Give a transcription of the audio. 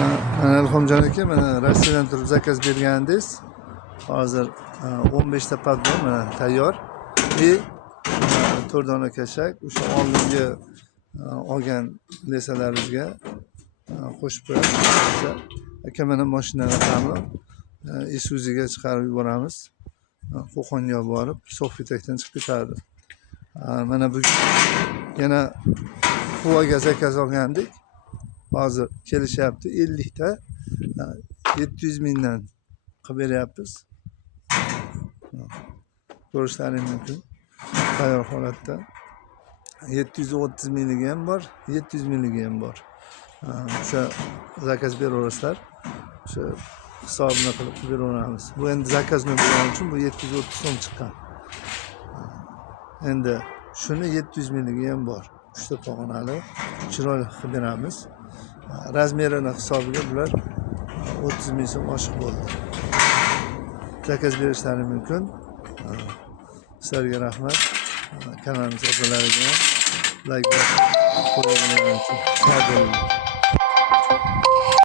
Mana Ilhomjon aka, mana Rossiyadan turib zakaz bergandingiz. Hozir 15 ta podvon mana tayyor. И 4 dona kashak o'sha oldingi olgan lesalarimizga qo'shib qo'yamiz. Aka mana mashina raqami Isuzuga chiqarib yuboramiz. Qo'qonga borib, So'xvitakdan chiqib ketadi. Mana bu yana Quvaga zakaz olgandik. Hozir kelishyapti 50 ta 700 mingdan qilib beryapmiz. Ko'rishlaringiz mumkin. Tayyor holatda 730 mingligi ham bor, 700 mingligi ham bor. O'sha zakaz beraverasizlar. O'sha hisobini qilib beraveramiz. Bu endi zakazni bergani uchun bu 730 so'm chiqqan. Endi shuni 700 mingligi ham bor. 3 ta pog'onali chiroyli qilib beramiz. Razmerini hisobiga bular 30 ming so'm oshiq bo'ldi. Zakaz berishlaringiz mumkin. Sizlarga rahmat. Kanalimiz a'zolariga like bosib qo'yganlar uchun sog' bo'ling.